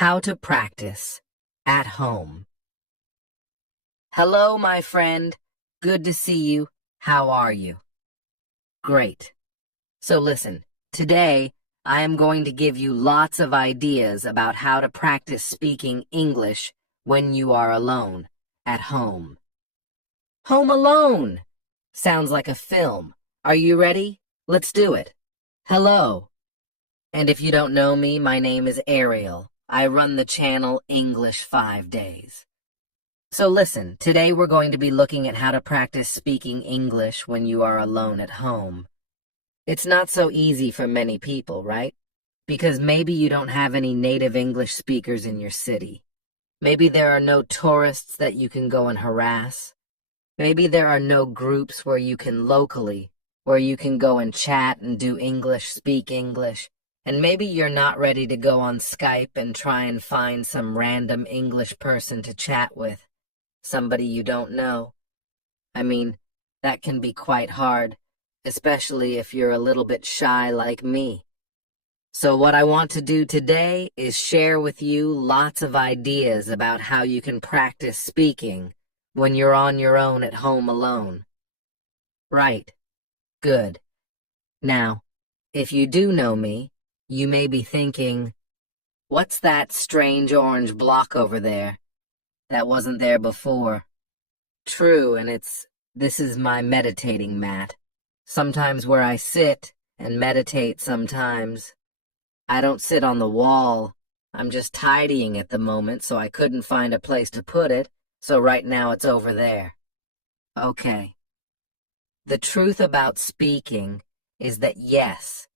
How to practice at home. Hello, my friend. Good to see you. How are you? Great. So listen, today I am going to give you lots of ideas about how to practice speaking English when you are alone at home. Home Alone! Sounds like a film. Are you ready? Let's do it. Hello. And if you don't know me, my name is Ariel. I run the channel English 5 Days. So listen, today we're going to be looking at how to practice speaking English when you are alone at home. It's not so easy for many people, right? Because maybe you don't have any native English speakers in your city. Maybe there are no tourists that you can go and harass. Maybe there are no groups where you can go and chat and do English, speak English. And maybe you're not ready to go on Skype and try and find some random English person to chat with, somebody you don't know. I mean, that can be quite hard, especially if you're a little bit shy like me. So what I want to do today is share with you lots of ideas about how you can practice speaking when you're on your own at home alone. Right. Good. Now, if you do know me, you may be thinking, what's that strange orange block over there? That wasn't there before. True, and this is my meditating mat. Sometimes where I sit and meditate sometimes. I don't sit on the wall. I'm just tidying at the moment, so I couldn't find a place to put it, so right now it's over there. Okay. The truth about speaking is that yes,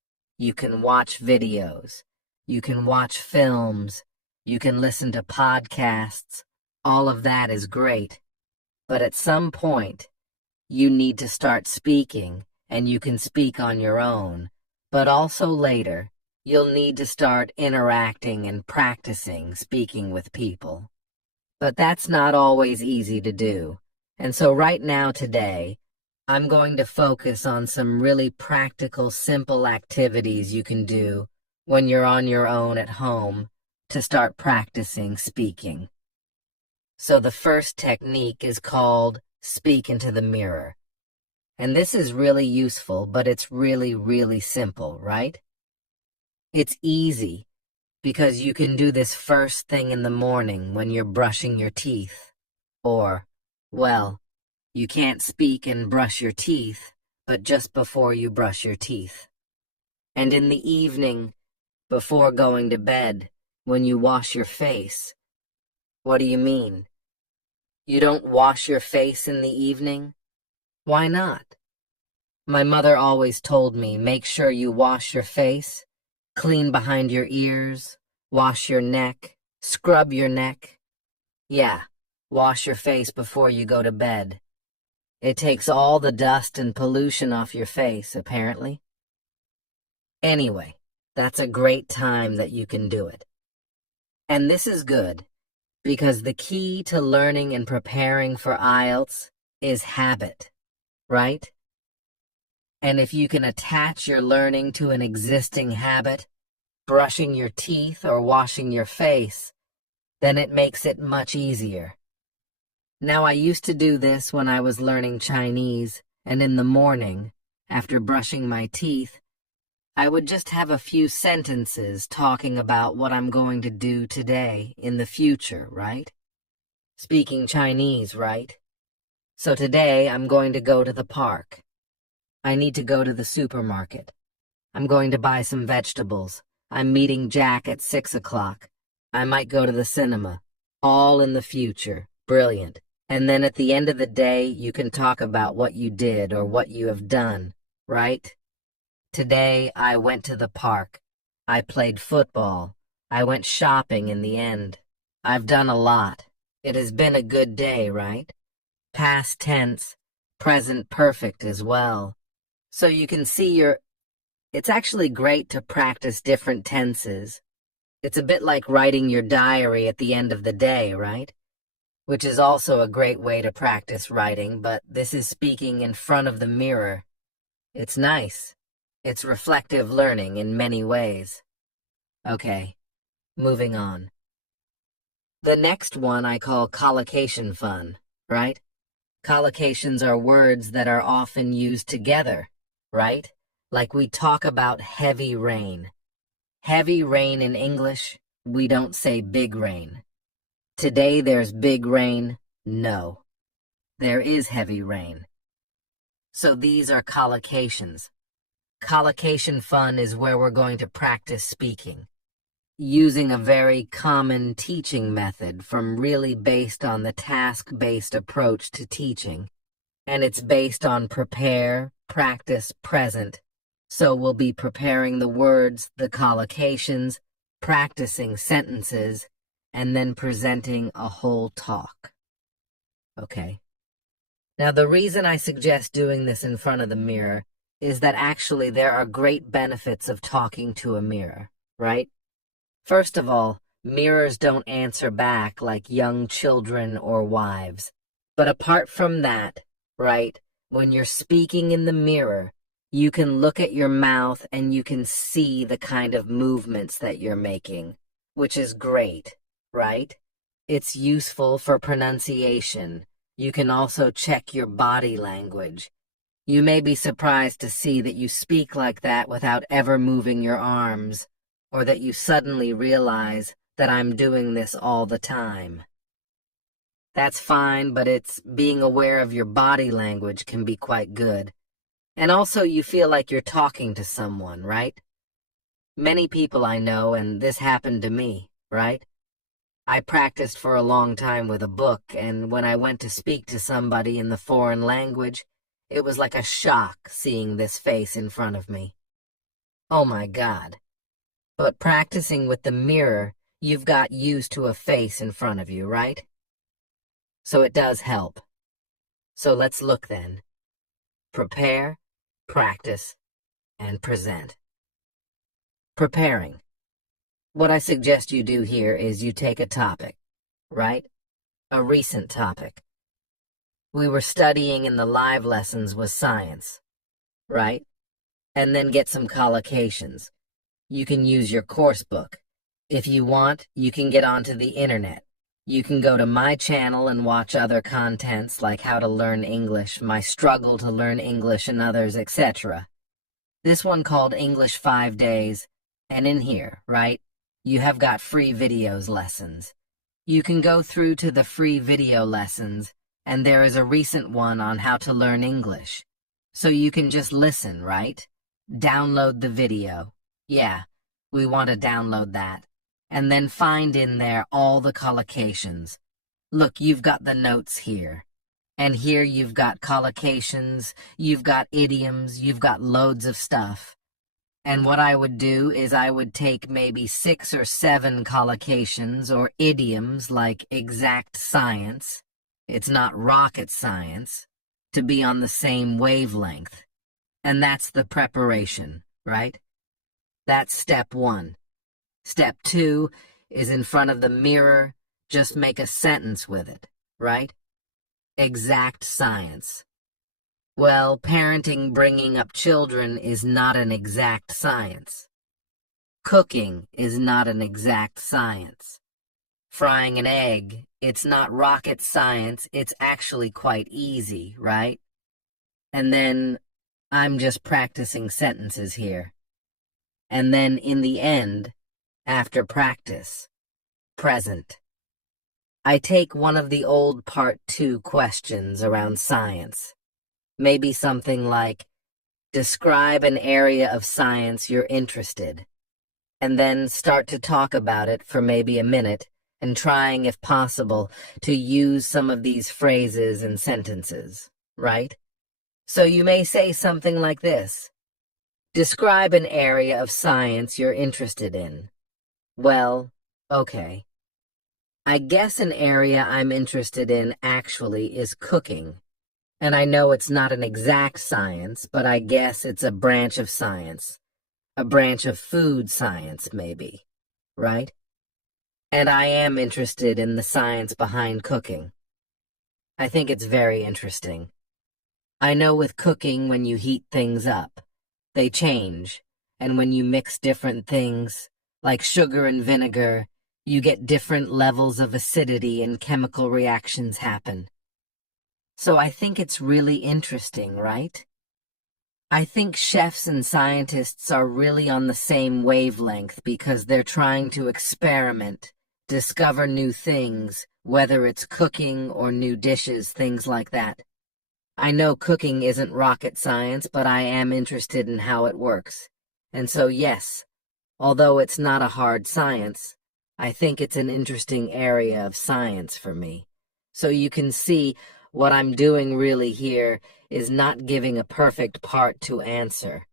you can watch videos, you can watch films, you can listen to podcasts. All of that is great. But at some point, you need to start speaking, and you can speak on your own. But also later, you'll need to start interacting and practicing speaking with people. But that's not always easy to do. And so right now today, I'm going to focus on some really practical, simple activities you can do when you're on your own at home to start practicing speaking. So the first technique is called speak into the mirror. And this is really useful, but it's really, really simple, right? It's easy because you can do this first thing in the morning when you're brushing your teeth. Or, well, you can't speak and brush your teeth, but just before you brush your teeth. And in the evening, before going to bed, when you wash your face. What do you mean? You don't wash your face in the evening? Why not? My mother always told me, make sure you wash your face, clean behind your ears, wash your neck, scrub your neck. Yeah, wash your face before you go to bed. It takes all the dust and pollution off your face, apparently. Anyway, that's a great time that you can do it. And this is good, because the key to learning and preparing for IELTS is habit, right? And if you can attach your learning to an existing habit, brushing your teeth or washing your face, then it makes it much easier. Now, I used to do this when I was learning Chinese, and in the morning, after brushing my teeth, I would just have a few sentences talking about what I'm going to do today in the future, right? Speaking Chinese, right? So today, I'm going to go to the park. I need to go to the supermarket. I'm going to buy some vegetables. I'm meeting Jack at 6 o'clock. I might go to the cinema. All in the future. Brilliant. And then at the end of the day, you can talk about what you did or what you have done, right? Today, I went to the park. I played football. I went shopping in the end. I've done a lot. It has been a good day, right? Past tense, present perfect as well. So you can see it's actually great to practice different tenses. It's a bit like writing your diary at the end of the day, right? Which is also a great way to practice writing, but this is speaking in front of the mirror. It's nice. It's reflective learning in many ways. Okay, moving on. The next one I call collocation fun, right? Collocations are words that are often used together, right? Like we talk about heavy rain. Heavy rain in English, we don't say big rain. Today there's big rain. No, there is heavy rain. So these are collocations. Collocation fun is where we're going to practice speaking, using a very common teaching method from really based on the task-based approach to teaching. And it's based on prepare, practice, present. So we'll be preparing the words, the collocations, practicing sentences, and then presenting a whole talk. Okay. Now, the reason I suggest doing this in front of the mirror is that actually there are great benefits of talking to a mirror, right? First of all, mirrors don't answer back like young children or wives. But apart from that, right, when you're speaking in the mirror, you can look at your mouth and you can see the kind of movements that you're making, which is great, right? It's useful for pronunciation. You can also check your body language. You may be surprised to see that you speak like that without ever moving your arms, or that you suddenly realize that I'm doing this all the time. That's fine, but it's being aware of your body language can be quite good. And also you feel like you're talking to someone, right? Many people I know, and this happened to me, right? I practiced for a long time with a book, and when I went to speak to somebody in the foreign language, it was like a shock seeing this face in front of me. Oh my God. But practicing with the mirror, you've got used to a face in front of you, right? So it does help. So let's look then. Prepare, practice, and present. Preparing. What I suggest you do here is you take a topic, right? A recent topic. We were studying in the live lessons was science, right? And then get some collocations. You can use your course book. If you want, you can get onto the internet. You can go to my channel and watch other contents like how to learn English, my struggle to learn English and others, etc. This one called English 5 Days, and in here, right, you have got free videos lessons. You can go through to the free video lessons, and there is a recent one on how to learn English. So you can just listen, right? Download the video. Yeah, we want to download that. And then find in there all the collocations. Look, you've got the notes here. And here you've got collocations, you've got idioms, you've got loads of stuff. And what I would do is I would take maybe 6 or 7 collocations or idioms like exact science. It's not rocket science, to be on the same wavelength. And that's the preparation, right? That's step 1. Step 2 is in front of the mirror, just make a sentence with it, right? Exact science. Well, parenting, bringing up children is not an exact science. Cooking is not an exact science. Frying an egg, it's not rocket science, it's actually quite easy, right? And then, I'm just practicing sentences here. And then in the end, after practice, present. I take one of the old Part 2 questions around science. Maybe something like, describe an area of science you're interested, and then start to talk about it for maybe a minute, and trying, if possible, to use some of these phrases and sentences, right? So you may say something like this. Describe an area of science you're interested in. Well, okay. I guess an area I'm interested in actually is cooking. And I know it's not an exact science, but I guess it's a branch of science. A branch of food science, maybe. Right? And I am interested in the science behind cooking. I think it's very interesting. I know with cooking, when you heat things up, they change. And when you mix different things, like sugar and vinegar, you get different levels of acidity and chemical reactions happen. So I think it's really interesting, right? I think chefs and scientists are really on the same wavelength because they're trying to experiment, discover new things, whether it's cooking or new dishes, things like that. I know cooking isn't rocket science, but I am interested in how it works. And so yes, although it's not a hard science, I think it's an interesting area of science for me. So you can see what I'm doing really here is not giving a perfect part to answer.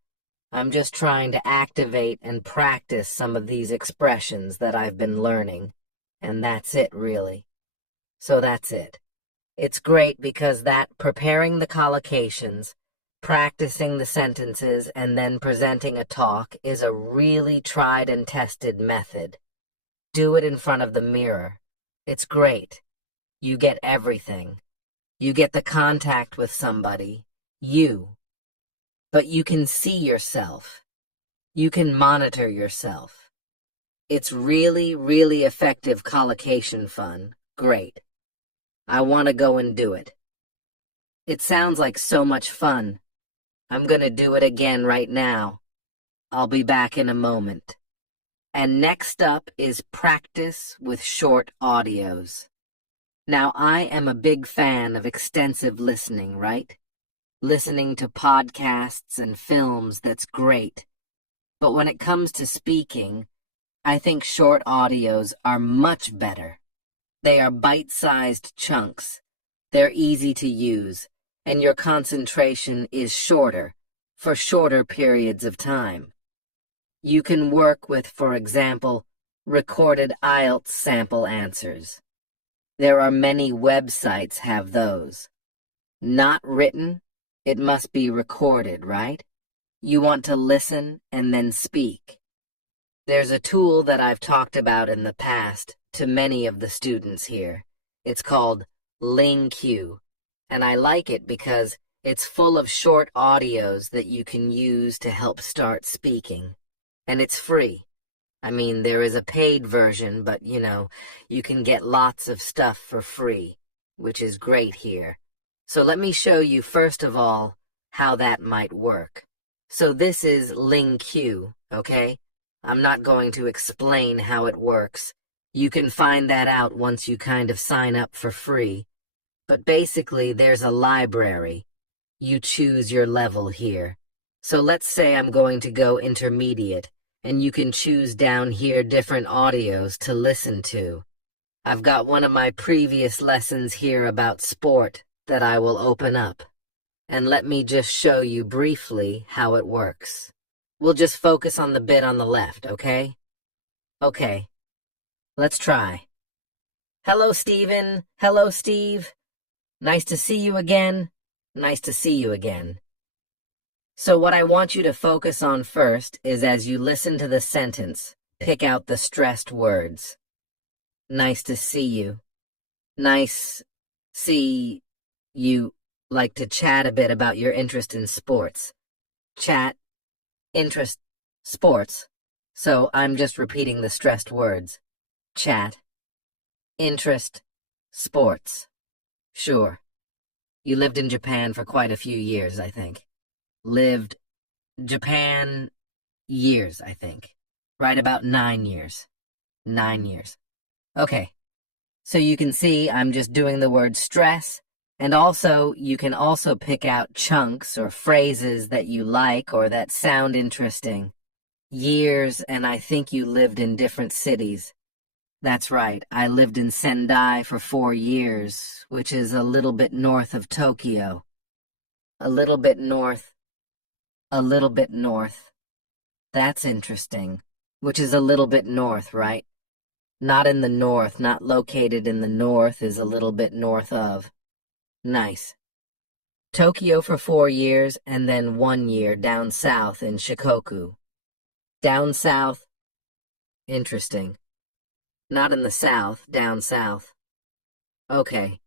I'm just trying to activate and practice some of these expressions that I've been learning. And that's it, really. So that's it. It's great because that preparing the collocations, practicing the sentences, and then presenting a talk is a really tried and tested method. Do it in front of the mirror. It's great. You get everything. You get the contact with somebody, you. But you can see yourself. You can monitor yourself. It's really, really effective collocation fun. Great. I want to go and do it. It sounds like so much fun. I'm going to do it again right now. I'll be back in a moment. And next up is practice with short audios. Now, I am a big fan of extensive listening, right? Listening to podcasts and films, that's great. But when it comes to speaking, I think short audios are much better. They are bite-sized chunks. They're easy to use, and your concentration is shorter, for shorter periods of time. You can work with, for example, recorded IELTS sample answers. There are many websites have those. Not written, it must be recorded, right? You want to listen and then speak. There's a tool that I've talked about in the past to many of the students here. It's called LingQ, and I like it because it's full of short audios that you can use to help start speaking. And it's free. I mean, there is a paid version, but you can get lots of stuff for free, which is great here. So let me show you first of all how that might work. So this is LingQ, okay? I'm not going to explain how it works. You can find that out once you kind of sign up for free. But basically, there's a library. You choose your level here. So let's say I'm going to go intermediate, and you can choose down here different audios to listen to. I've got one of my previous lessons here about sport that I will open up. And let me just show you briefly how it works. We'll just focus on the bit on the left, okay? Okay, let's try. Hello, Stephen. Hello, Steve. Nice to see you again. Nice to see you again. So what I want you to focus on first is as you listen to the sentence, pick out the stressed words. Nice to see you. Nice see you. Like to chat a bit about your interest in sports. Chat, interest, sports. So I'm just repeating the stressed words. Chat, interest, sports. Sure. You lived in Japan for quite a few years, I think. Lived Japan years, I think. Right about 9 years. 9 years. Okay. So you can see I'm just doing the word stress, and also you can also pick out chunks or phrases that you like or that sound interesting. Years, and I think you lived in different cities. That's right, I lived in Sendai for 4 years, which is a little bit north of Tokyo. A little bit north. A little bit north. That's interesting. Which is a little bit north, right? Not in the north, not located in the north, is a little bit north of. Nice. Tokyo for 4 years, and then 1 year down south in Shikoku. Down south? Interesting. Not in the south, down south. Okay.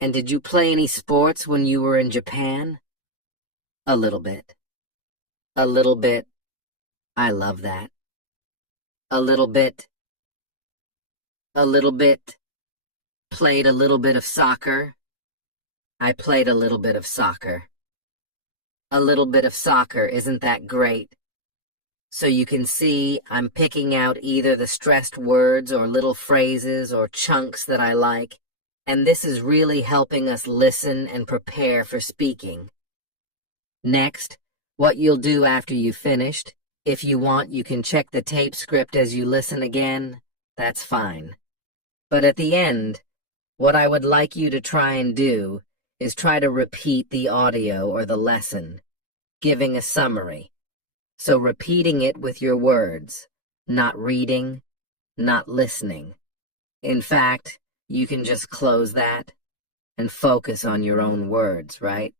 And did you play any sports when you were in Japan? A little bit. A little bit. I love that. A little bit. A little bit. Played a little bit of soccer. I played a little bit of soccer. A little bit of soccer, isn't that great? So you can see I'm picking out either the stressed words or little phrases or chunks that I like, and this is really helping us listen and prepare for speaking. Next, what you'll do after you've finished, if you want, you can check the tape script as you listen again. That's fine. But at the end, what I would like you to try and do is try to repeat the audio or the lesson, giving a summary. So repeating it with your words, not reading, not listening. In fact, you can just close that and focus on your own words, right?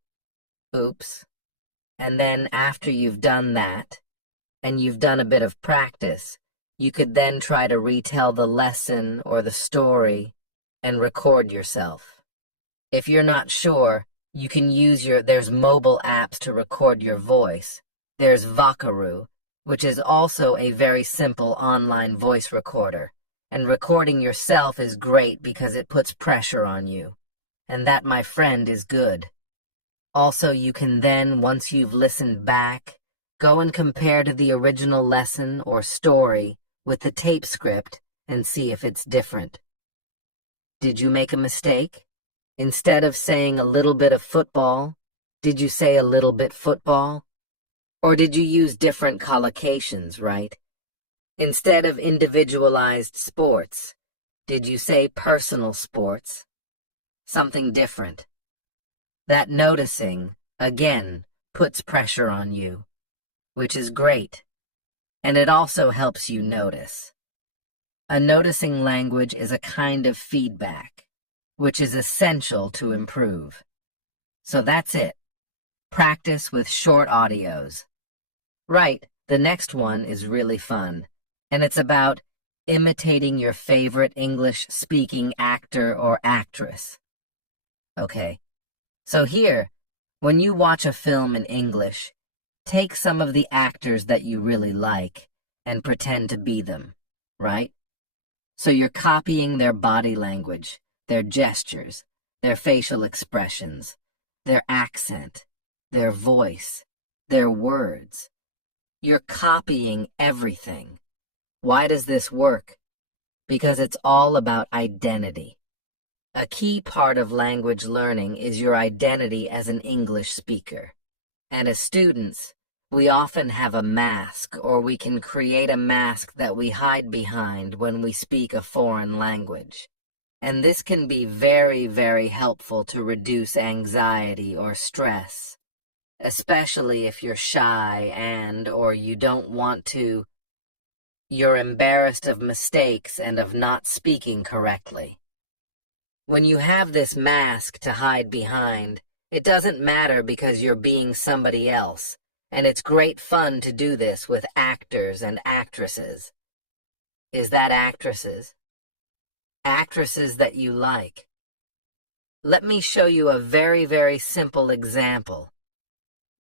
Oops. And then after you've done that, and you've done a bit of practice, you could then try to retell the lesson or the story and record yourself. If you're not sure, you can use there's mobile apps to record your voice. There's Vocaroo, which is also a very simple online voice recorder. And recording yourself is great because it puts pressure on you. And that, my friend, is good. Also, you can then, once you've listened back, go and compare to the original lesson or story with the tape script and see if it's different. Did you make a mistake? Instead of saying a little bit of football, did you say a little bit football? Or did you use different collocations, right? Instead of individualized sports, did you say personal sports? Something different. That noticing, again, puts pressure on you, which is great, and it also helps you notice. A noticing language is a kind of feedback, which is essential to improve. So that's it. Practice with short audios. Right, the next one is really fun, and it's about imitating your favorite English-speaking actor or actress. Okay, so here, when you watch a film in English, take some of the actors that you really like and pretend to be them, right? So you're copying their body language, their gestures, their facial expressions, their accent, their voice, their words. You're copying everything. Why does this work? Because it's all about identity. A key part of language learning is your identity as an English speaker. And as students, we often have a mask, or we can create a mask that we hide behind when we speak a foreign language. And this can be very, very helpful to reduce anxiety or stress, especially if you're shy or you don't want to, you're embarrassed of mistakes and of not speaking correctly. When you have this mask to hide behind, it doesn't matter because you're being somebody else, and it's great fun to do this with actors and actresses. Is that actresses? Actresses that you like. Let me show you a very, very simple example.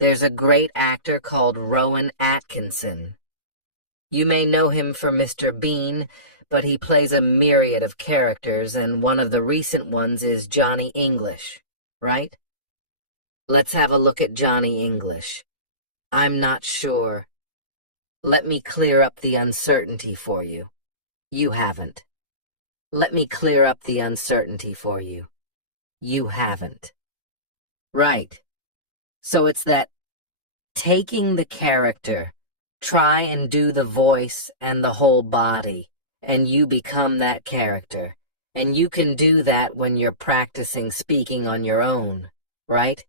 There's a great actor called Rowan Atkinson. You may know him for Mr. Bean, but he plays a myriad of characters, and one of the recent ones is Johnny English, right? Let's have a look at Johnny English. I'm not sure. Let me clear up the uncertainty for you. You haven't. Let me clear up the uncertainty for you. You haven't. Right. So it's that taking the character, try and do the voice and the whole body, and you become that character. And you can do that when you're practicing speaking on your own, right?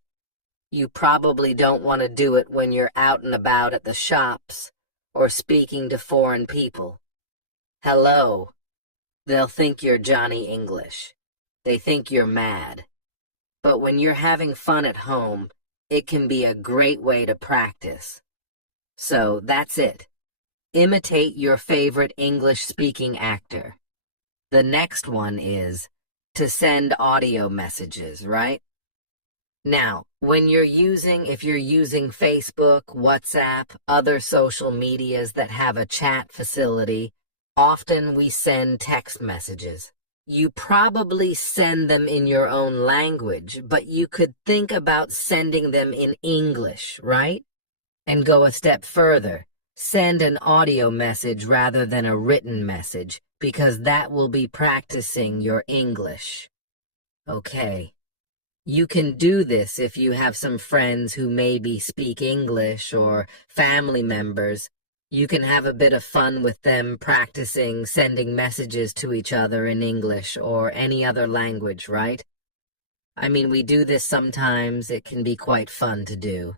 You probably don't want to do it when you're out and about at the shops or speaking to foreign people. Hello. They'll think you're Johnny English. They think you're mad. But when you're having fun at home, it can be a great way to practice. So that's it. Imitate your favorite English-speaking actor. The next one is to send audio messages, right? Now, if you're using Facebook, WhatsApp, other social medias that have a chat facility, Often we send text messages. You probably send them in your own language, but you could think about sending them in English, right? And go a step further. Send an audio message rather than a written message, because that will be practicing your English. Okay. You can do this if you have some friends who maybe speak English or family members. You can have a bit of fun with them practicing sending messages to each other in English or any other language, right? I mean, we do this sometimes. It can be quite fun to do.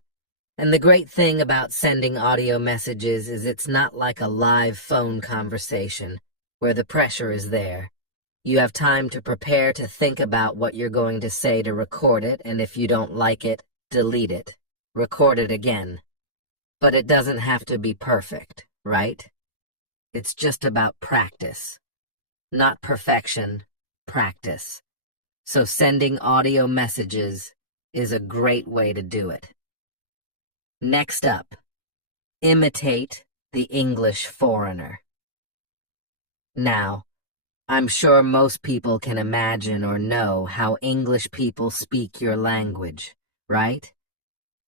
And the great thing about sending audio messages is it's not like a live phone conversation where the pressure is there. You have time to prepare to think about what you're going to say to record it, and if you don't like it, delete it. Record it again. But it doesn't have to be perfect, right? It's just about practice. Not perfection, practice. So sending audio messages is a great way to do it. Next up, imitate the English foreigner. Now, I'm sure most people can imagine or know how English people speak your language, right?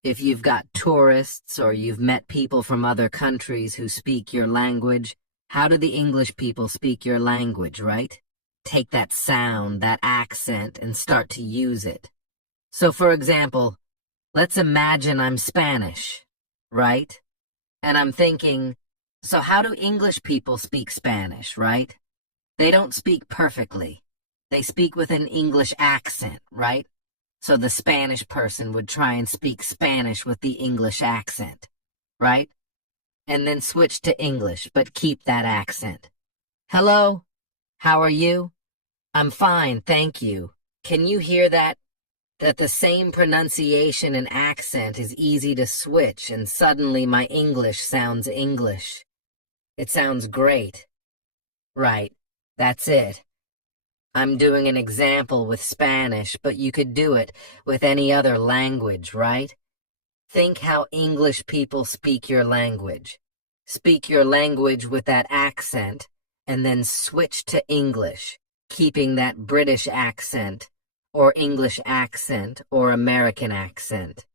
If you've got tourists or you've met people from other countries who speak your language, how do the English people speak your language, right? Take that sound, that accent, and start to use it. So, for example, let's imagine I'm Spanish, right? And I'm thinking, so how do English people speak Spanish, right? They don't speak perfectly. They speak with an English accent, right? So the Spanish person would try and speak Spanish with the English accent, right? And then switch to English, but keep that accent. Hello? How are you? I'm fine, thank you. Can you hear that? That the same pronunciation and accent is easy to switch, and suddenly my English sounds English. It sounds great. Right. That's it. I'm doing an example with Spanish, but you could do it with any other language, right? Think how English people speak your language. Speak your language with that accent, and then switch to English, keeping that British accent, or English accent, or American accent.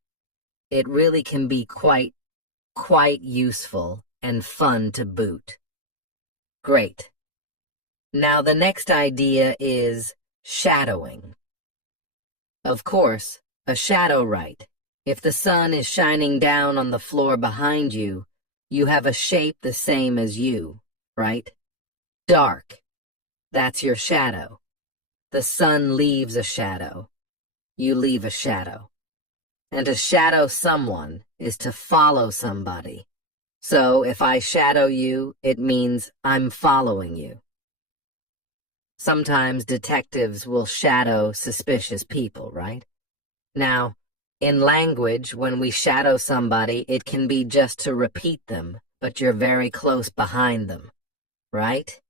It really can be quite useful and fun to boot. Great. Now the next idea is shadowing. Of course, a shadow right. If the sun is shining down on the floor behind you, you have a shape the same as you, right? Dark. That's your shadow. The sun leaves a shadow. You leave a shadow. And to shadow someone is to follow somebody. So if I shadow you, it means I'm following you. Sometimes detectives will shadow suspicious people, right? Now, in language, when we shadow somebody, it can be just to repeat them, but you're very close behind them, right?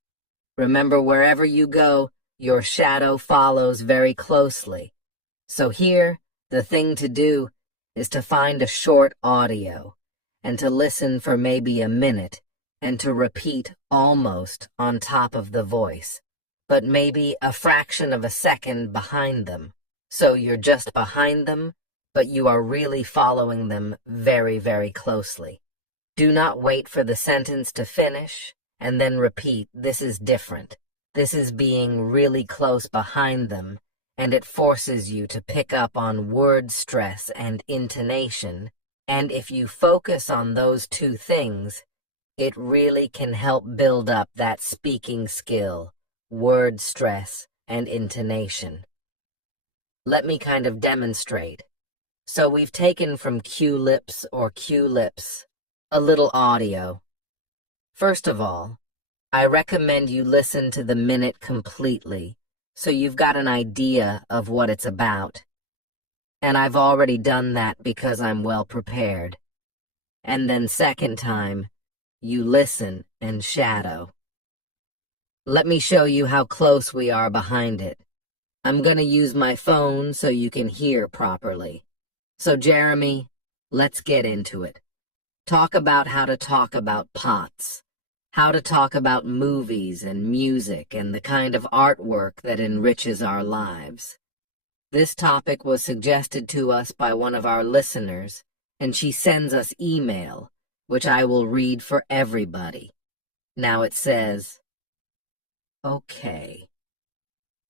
Remember, wherever you go, your shadow follows very closely. So here, the thing to do is to find a short audio, and to listen for maybe a minute, and to repeat almost on top of the voice, but maybe a fraction of a second behind them. So you're just behind them, but you are really following them very, very closely. Do not wait for the sentence to finish, and then repeat. This is different. This is being really close behind them, and it forces you to pick up on word stress and intonation, and if you focus on those two things, it really can help build up that speaking skill, word stress, and intonation. Let me kind of demonstrate. So we've taken from Q-Lips or Q-Lips a little audio. First of all, I recommend you listen to the minute completely, so you've got an idea of what it's about. And I've already done that because I'm well prepared. And then second time, you listen and shadow. Let me show you how close we are behind it. I'm going to use my phone so you can hear properly. So Jeremy, let's get into it. Talk about how to talk about pots. how to talk about movies and music and the kind of artwork that enriches our lives. This topic was suggested to us by one of our listeners, and she sends us email, which I will read for everybody. Now it says, okay.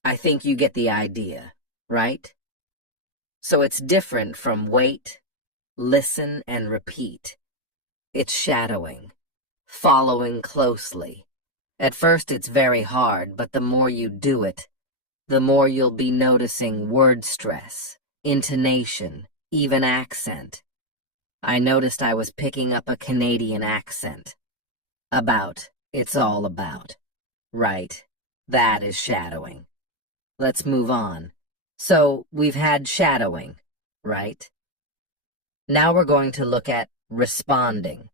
I think you get the idea, right? So it's different from wait, listen, and repeat. It's shadowing, following closely. At first it's very hard, but the more you do it, the more you'll be noticing word stress, intonation, even accent. I noticed I was picking up a Canadian accent. About, it's all about. Right, that is shadowing. Let's move on. So, we've had shadowing, right? Now we're going to look at responding.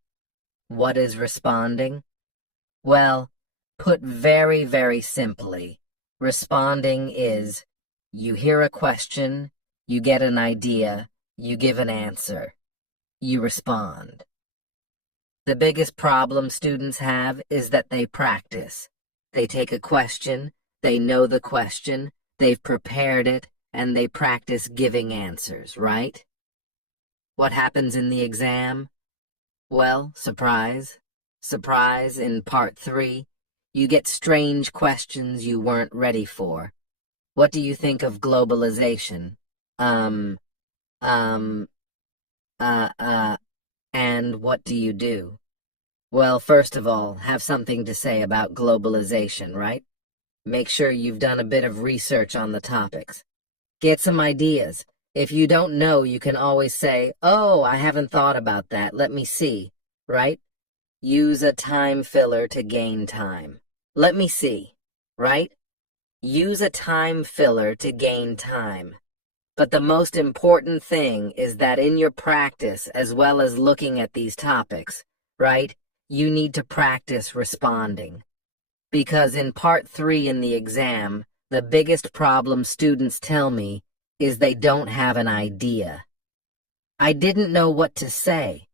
What is responding? Well, put very, very simply, responding is you hear a question, you get an idea, you give an answer. You respond. The biggest problem students have is that they practice. They take a question, they know the question, they've prepared it, and they practice giving answers, right? What happens in the exam? Well, surprise. Surprise, in part 3, you get strange questions you weren't ready for. What do you think of globalization? And what do you do? Well, first of all, have something to say about globalization, right? Make sure you've done a bit of research on the topics. Get some ideas. If you don't know, you can always say, oh, I haven't thought about that, let me see, right? Use a time filler to gain time. Let me see, right? Use a time filler to gain time. But the most important thing is that in your practice, as well as looking at these topics, right, you need to practice responding. Because in part 3 in the exam, the biggest problem students tell me is they don't have an idea. I didn't know what to say.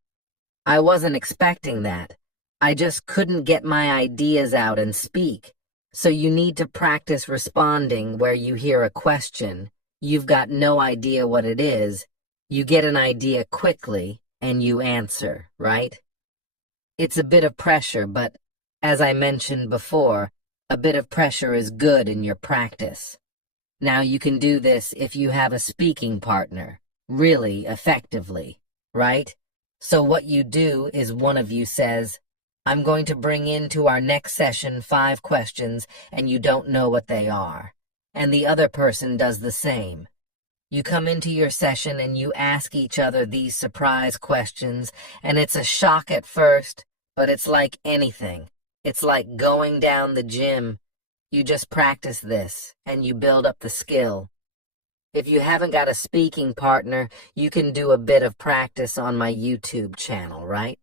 I wasn't expecting that. I just couldn't get my ideas out and speak. So you need to practice responding where you hear a question. You've got no idea what it is. You get an idea quickly and you answer, right? It's a bit of pressure, but as I mentioned before, a bit of pressure is good in your practice. Now you can do this if you have a speaking partner, really effectively, right? So what you do is one of you says, I'm going to bring into our next session 5 questions and you don't know what they are. And the other person does the same. You come into your session and you ask each other these surprise questions, and it's a shock at first, but it's like anything. It's like going down the gym. You just practice this, and you build up the skill. If you haven't got a speaking partner, you can do a bit of practice on my YouTube channel, right?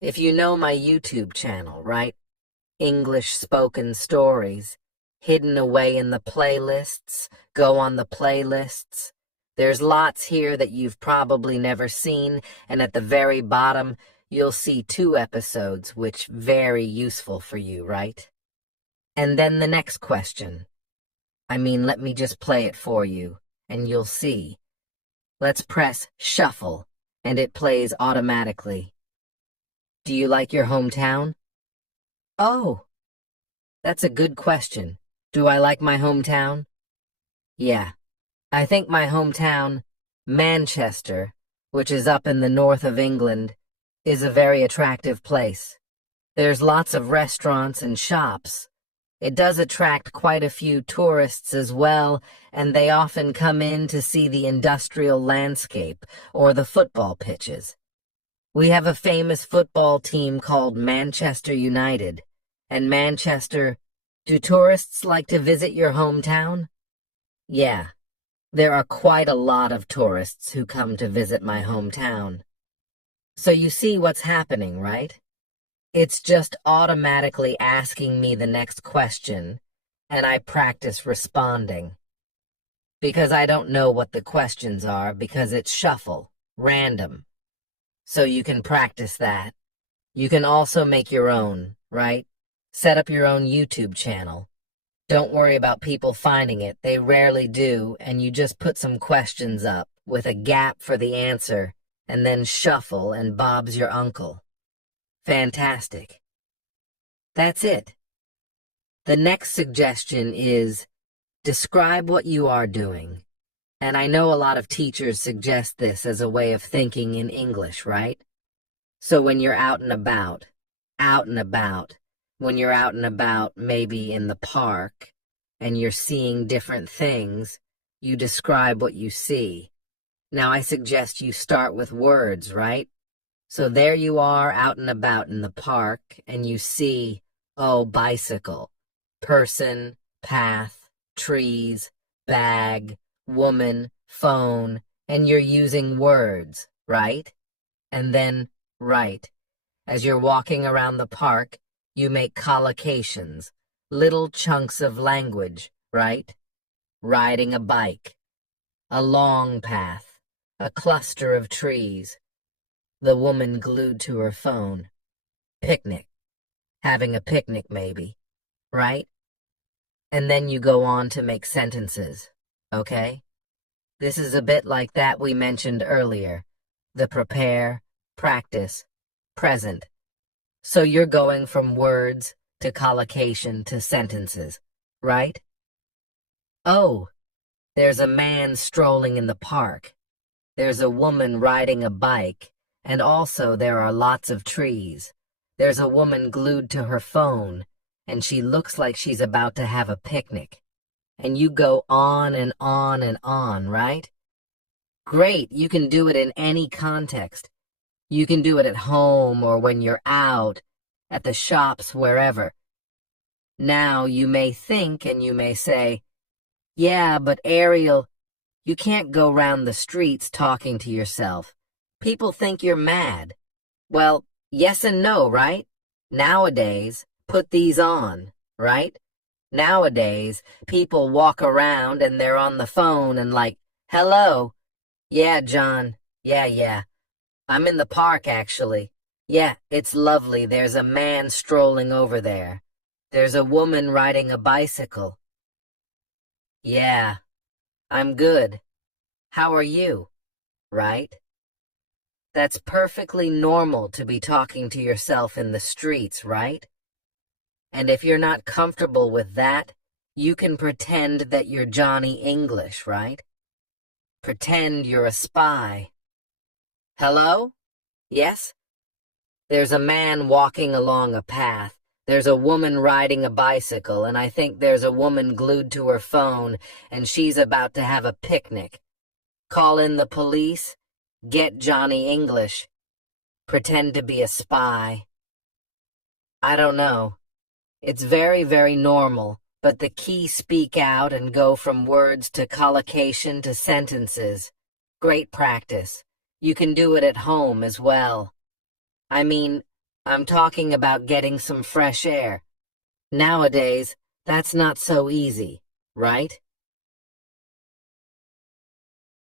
If you know my YouTube channel, right? English Spoken Stories. Hidden away in the playlists, go on the playlists. There's lots here that you've probably never seen, and at the very bottom, you'll see 2 episodes, which very useful for you, right? And then the next question. Let me just play it for you, and you'll see. Let's press shuffle, and it plays automatically. Do you like your hometown? Oh, that's a good question. Do I like my hometown? Yeah. I think my hometown, Manchester, which is up in the north of England, is a very attractive place. There's lots of restaurants and shops. It does attract quite a few tourists as well, and they often come in to see the industrial landscape or the football pitches. We have a famous football team called Manchester United, and Manchester... Do tourists like to visit your hometown? Yeah, there are quite a lot of tourists who come to visit my hometown. So you see what's happening, right? It's just automatically asking me the next question, and I practice responding. Because I don't know what the questions are, because it's shuffle, random. So you can practice that. You can also make your own. right? Set up your own YouTube channel. Don't worry about people finding it. They rarely do, and you just put some questions up with a gap for the answer, and then shuffle and Bob's your uncle. Fantastic. That's it. The next suggestion is describe what you are doing. And I know a lot of teachers suggest this as a way of thinking in English, right? So when you're out and about, when you're out and about maybe in the park and you're seeing different things, you describe what you see. Now I suggest you start with words, right? So there you are out and about in the park and you see, oh, bicycle, person, path, trees, bag, woman, phone, and you're using words, right? And then, right. As you're walking around the park, you make collocations, little chunks of language, right? Riding a bike, a long path, a cluster of trees, the woman glued to her phone, picnic, having a picnic maybe, right? And then you go on to make sentences, okay? This is a bit like that we mentioned earlier, the prepare, practice, present. So you're going from words to collocation to sentences, right? Oh, there's a man strolling in the park. There's a woman riding a bike, and also there are lots of trees. There's a woman glued to her phone, and she looks like she's about to have a picnic. And you go on and on and on, right? Great, you can do it in any context. You can do it at home or when you're out, at the shops, wherever. Now you may think and you may say, yeah, but Ariel, you can't go round the streets talking to yourself. People think you're mad. Well, yes and no, right? Nowadays, put these on, right? Nowadays, people walk around and they're on the phone and like, hello. Yeah, John. Yeah. I'm in the park, actually. Yeah, it's lovely. There's a man strolling over there. There's a woman riding a bicycle. Yeah, I'm good. How are you? Right? That's perfectly normal to be talking to yourself in the streets, right? And if you're not comfortable with that, you can pretend that you're Johnny English, right? Pretend you're a spy. Hello? Yes? There's a man walking along a path. There's a woman riding a bicycle, and I think there's a woman glued to her phone, and she's about to have a picnic. Call in the police. Get Johnny English. Pretend to be a spy. I don't know. It's very, very normal, but the key speak out and go from words to collocation to sentences. Great practice. You can do it at home as well. I mean, I'm talking about getting some fresh air. Nowadays, that's not so easy, right?